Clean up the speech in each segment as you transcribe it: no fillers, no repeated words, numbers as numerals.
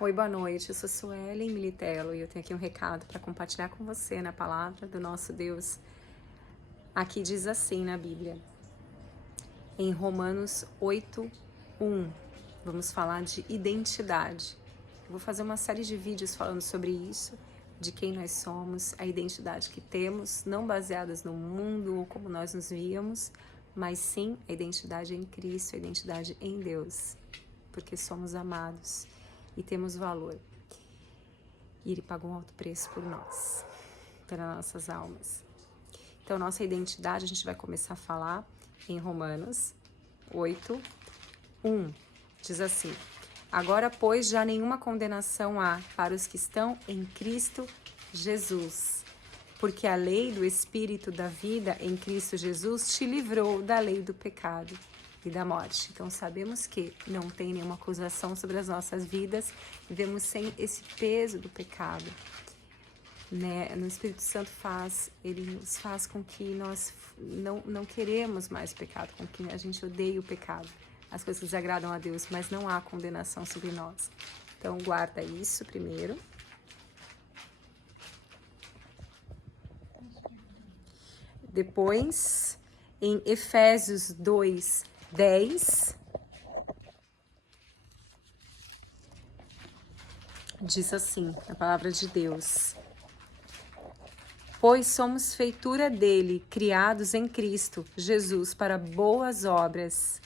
Oi, boa noite. Eu sou Suelen Militello e eu tenho aqui um recado para compartilhar com você na palavra do nosso Deus. Aqui diz assim na Bíblia, em Romanos 8:1. Vamos falar de identidade. Eu vou fazer uma série de vídeos falando sobre isso, de quem nós somos, a identidade que temos, não baseadas no mundo ou como nós nos víamos, mas sim a identidade em Cristo, a identidade em Deus, porque somos amados e temos valor. E Ele pagou um alto preço por nós, pelas nossas almas. Então, nossa identidade, a gente vai começar a falar em Romanos 8:1. Diz assim: agora, pois, já nenhuma condenação há para os que estão em Cristo Jesus, porque a lei do Espírito da vida em Cristo Jesus te livrou da lei do pecado e da morte. Então sabemos que não tem nenhuma acusação sobre as nossas vidas, vivemos sem esse peso do pecado, né? No Espírito Santo ele nos faz com que nós não queremos mais pecado, com que a gente odeie o pecado, as coisas que desagradam a Deus, mas não há condenação sobre nós. Então guarda isso primeiro. Depois, em Efésios 2:10, diz assim, a palavra de Deus: pois somos feitura dele, criados em Cristo Jesus para boas obras,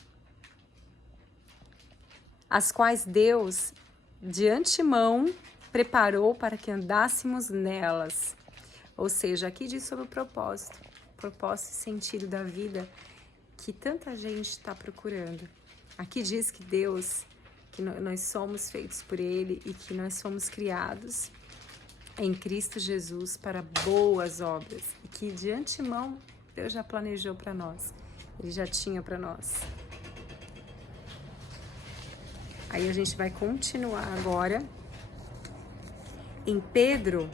as quais Deus de antemão preparou para que andássemos nelas. Ou seja, aqui diz sobre o propósito e sentido da vida que tanta gente está procurando. Aqui diz que Deus, que nós somos feitos por Ele e que nós fomos criados em Cristo Jesus para boas obras e que de antemão Deus já planejou para nós, Ele já tinha para nós. Aí a gente vai continuar agora em Pedro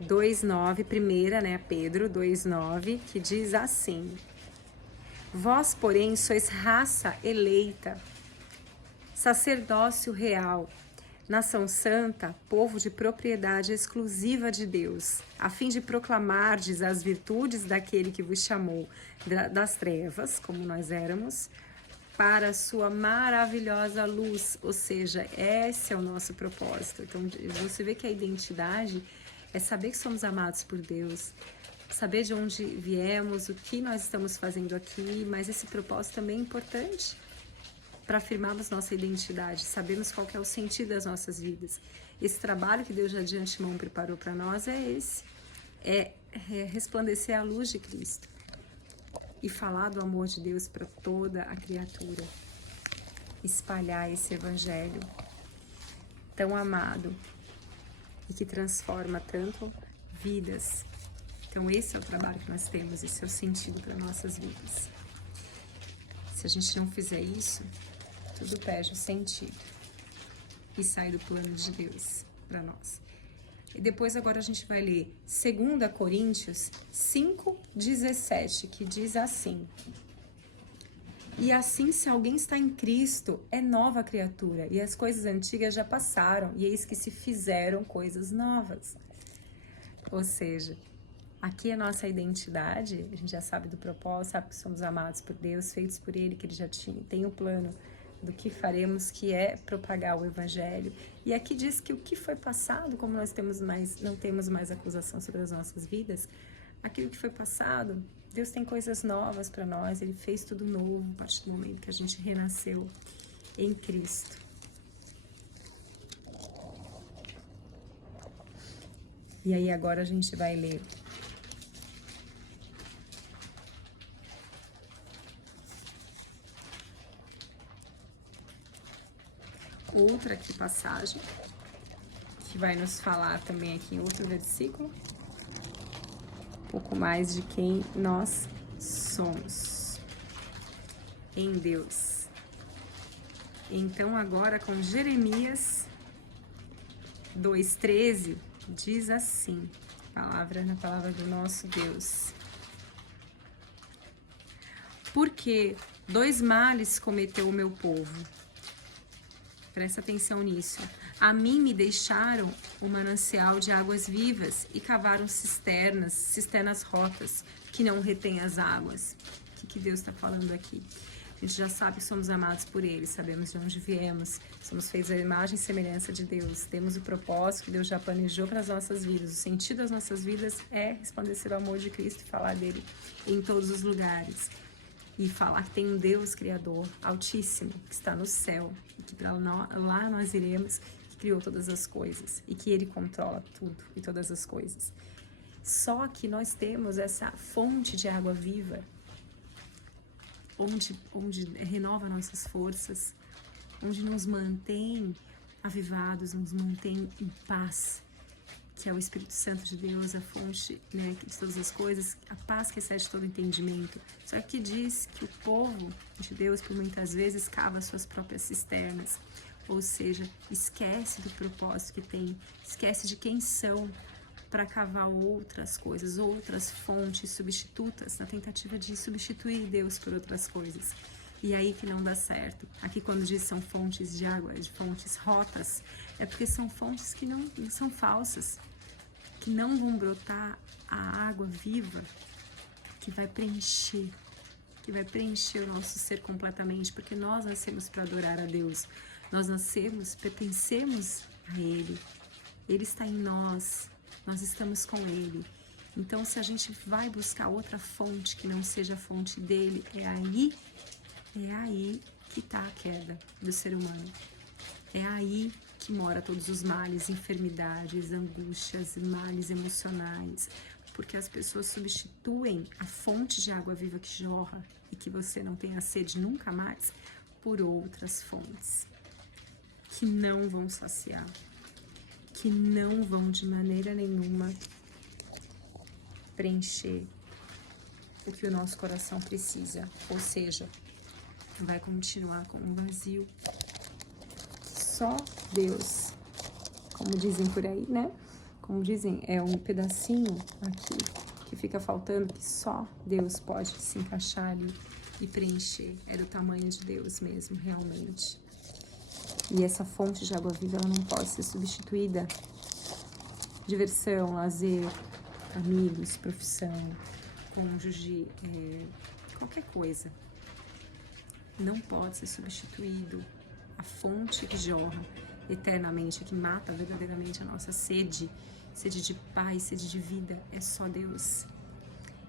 2:9, primeira, né, Pedro 2:9, que diz assim: vós, porém, sois raça eleita, sacerdócio real, nação santa, povo de propriedade exclusiva de Deus, a fim de proclamardes as virtudes daquele que vos chamou das trevas, como nós éramos, para a sua maravilhosa luz. Ou seja, esse é o nosso propósito. Então, você vê que a identidade é saber que somos amados por Deus, saber de onde viemos, o que nós estamos fazendo aqui, mas esse propósito também é importante para afirmarmos nossa identidade, sabemos qual que é o sentido das nossas vidas. Esse trabalho que Deus já de antemão preparou para nós é esse, é resplandecer a luz de Cristo e falar do amor de Deus para toda a criatura, espalhar esse evangelho tão amado e que transforma tanto vidas. Então esse é o trabalho que nós temos, esse é o sentido para nossas vidas. Se a gente não fizer isso, tudo perde o sentido e sai do plano de Deus para nós. E depois agora a gente vai ler 2 Coríntios 5:17, que diz assim: e assim, se alguém está em Cristo, é nova criatura, e as coisas antigas já passaram, e eis que se fizeram coisas novas. Ou seja, aqui é a nossa identidade, a gente já sabe do propósito, sabe que somos amados por Deus, feitos por Ele, que Ele já tem o plano do que faremos, que é propagar o Evangelho. E aqui diz que o que foi passado, como nós não temos mais acusação sobre as nossas vidas, aquilo que foi passado, Deus tem coisas novas para nós, Ele fez tudo novo a partir do momento que a gente renasceu em Cristo. E aí agora a gente vai ler outra aqui passagem, que vai nos falar também aqui em outro versículo, um pouco mais de quem nós somos em Deus. Então agora com Jeremias 2:13, diz assim, na palavra do nosso Deus: porque 2 males cometeu o meu povo. Presta atenção nisso. A mim me deixaram o manancial de águas vivas e cavaram cisternas rotas, que não retêm as águas. O que Deus está falando aqui? A gente já sabe que somos amados por Ele, sabemos de onde viemos, somos feitos à imagem e semelhança de Deus, temos o propósito que Deus já planejou para as nossas vidas. O sentido das nossas vidas é resplandecer o amor de Cristo e falar dele em todos os lugares. E falar que tem um Deus Criador Altíssimo, que está no céu, e que lá nós iremos, que criou todas as coisas, e que Ele controla tudo e todas as coisas. Só que nós temos essa fonte de água viva, onde renova nossas forças, onde nos mantém avivados, nos mantém em paz, que é o Espírito Santo de Deus, a fonte, né, de todas as coisas, a paz que excede todo entendimento. Só que diz que o povo de Deus, por muitas vezes, cava suas próprias cisternas, ou seja, esquece do propósito que tem, esquece de quem são, para cavar outras coisas, outras fontes substitutas, na tentativa de substituir Deus por outras coisas. E aí que não dá certo. Aqui quando diz são fontes de água, de fontes rotas, é porque são fontes que não são falsas, que não vão brotar a água viva, que vai preencher o nosso ser completamente, porque nós nascemos para adorar a Deus, nós nascemos, pertencemos a Ele, Ele está em nós estamos com Ele. Então, se a gente vai buscar outra fonte que não seja a fonte dele, é aí que está a queda do ser humano. É aí que mora todos os males, enfermidades, angústias, males emocionais, porque as pessoas substituem a fonte de água viva que jorra e que você não tenha sede nunca mais por outras fontes que não vão saciar, que não vão de maneira nenhuma preencher o que o nosso coração precisa, ou seja, vai continuar com um vazio. Só Deus, como dizem por aí, né? Como dizem, é um pedacinho aqui que fica faltando, que só Deus pode se encaixar ali e preencher. É do tamanho de Deus mesmo, realmente. E essa fonte de água viva, ela não pode ser substituída. Diversão, lazer, amigos, profissão, cônjuge, qualquer coisa. Não pode ser substituído. A fonte que jorra eternamente, que mata verdadeiramente a nossa sede de paz, sede de vida, é só Deus.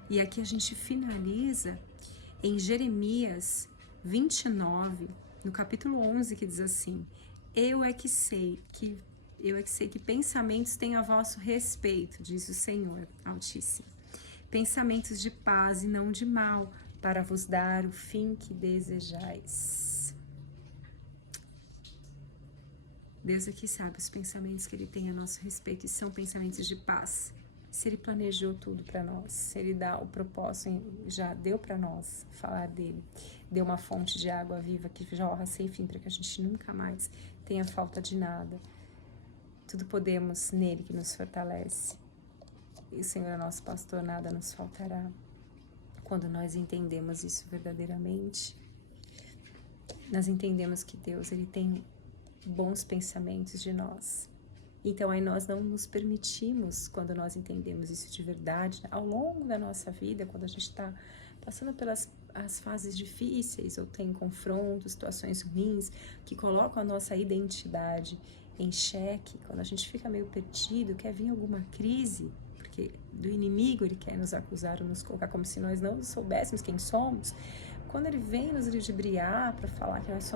E aqui a gente finaliza em Jeremias 29, no capítulo 11, que diz assim: eu é que sei que pensamentos têm a vosso respeito, diz o Senhor Altíssimo. Pensamentos de paz e não de mal, para vos dar o fim que desejais. Deus aqui sabe os pensamentos que Ele tem a nosso respeito e são pensamentos de paz. Se Ele planejou tudo para nós, se Ele dá o propósito, já deu para nós falar dele, deu uma fonte de água viva que jorra sem fim para que a gente nunca mais tenha falta de nada. Tudo podemos nele que nos fortalece. E o Senhor é nosso pastor, nada nos faltará. Quando nós entendemos isso verdadeiramente, nós entendemos que Deus, Ele tem bons pensamentos de nós. Então, aí nós não nos permitimos, quando nós entendemos isso de verdade, ao longo da nossa vida, quando a gente está passando pelas as fases difíceis, ou tem confrontos, situações ruins, que colocam a nossa identidade em xeque, quando a gente fica meio perdido, quer vir alguma crise, porque do inimigo ele quer nos acusar ou nos colocar como se nós não soubéssemos quem somos, quando ele vem nos ludibriar para falar que nós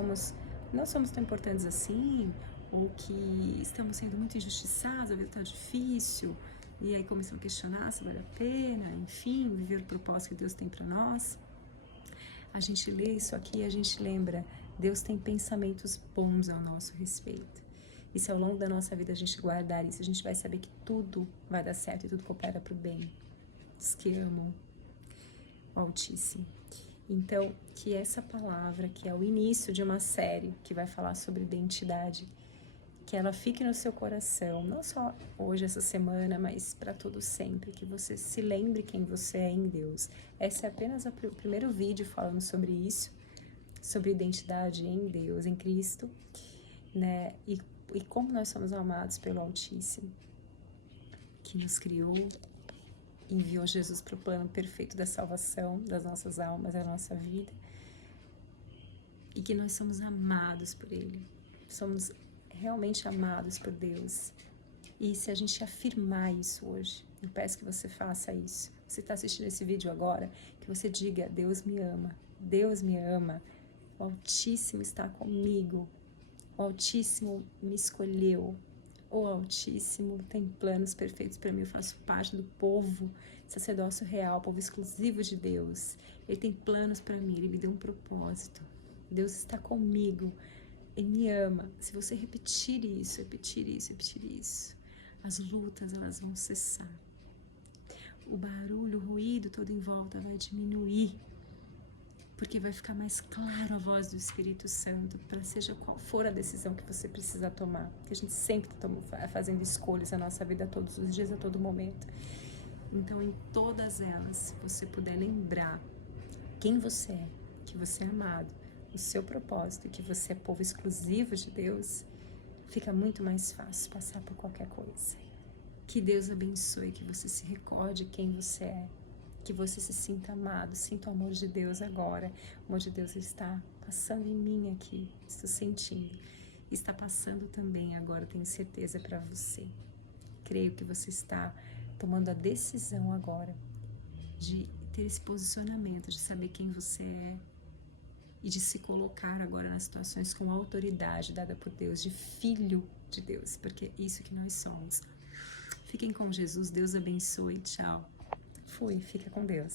não somos tão importantes assim, ou que estamos sendo muito injustiçados, a vida está difícil, e aí começam a questionar se vale a pena, enfim, viver o propósito que Deus tem para nós. A gente lê isso aqui e a gente lembra, Deus tem pensamentos bons ao nosso respeito. E se ao longo da nossa vida a gente guardar isso, a gente vai saber que tudo vai dar certo e tudo coopera para o bem. Os que amam o Altíssimo. Então, que essa palavra, que é o início de uma série que vai falar sobre identidade, que ela fique no seu coração, não só hoje, essa semana, mas para todo sempre, que você se lembre quem você é em Deus. Esse é apenas o primeiro vídeo falando sobre isso, sobre identidade em Deus, em Cristo. né? E como nós somos amados pelo Altíssimo, que nos criou, enviou Jesus para o plano perfeito da salvação das nossas almas, da nossa vida, e que nós somos amados por Ele, somos realmente amados por Deus. E se a gente afirmar isso hoje, eu peço que você faça isso. Você está assistindo esse vídeo agora, que você diga: Deus me ama, Deus me ama, o Altíssimo está comigo, o Altíssimo me escolheu, o Altíssimo tem planos perfeitos para mim, eu faço parte do povo, sacerdócio real, povo exclusivo de Deus. Ele tem planos para mim, Ele me deu um propósito. Deus está comigo, Ele me ama. Se você repetir isso, as lutas, elas vão cessar. O barulho, o ruído todo em volta vai diminuir, porque vai ficar mais claro a voz do Espírito Santo, para seja qual for a decisão que você precisa tomar, porque a gente sempre está fazendo escolhas na nossa vida todos os dias, a todo momento. Então, em todas elas, se você puder lembrar quem você é, que você é amado, o seu propósito, que você é povo exclusivo de Deus, fica muito mais fácil passar por qualquer coisa. Que Deus abençoe, que você se recorde quem você é, que você se sinta amado, sinta o amor de Deus agora. O amor de Deus está passando em mim aqui, estou sentindo. Está passando também agora, tenho certeza, para você. Creio que você está tomando a decisão agora de ter esse posicionamento, de saber quem você é e de se colocar agora nas situações com autoridade dada por Deus, de filho de Deus, porque é isso que nós somos. Fiquem com Jesus, Deus abençoe, tchau. Fui, fica com Deus.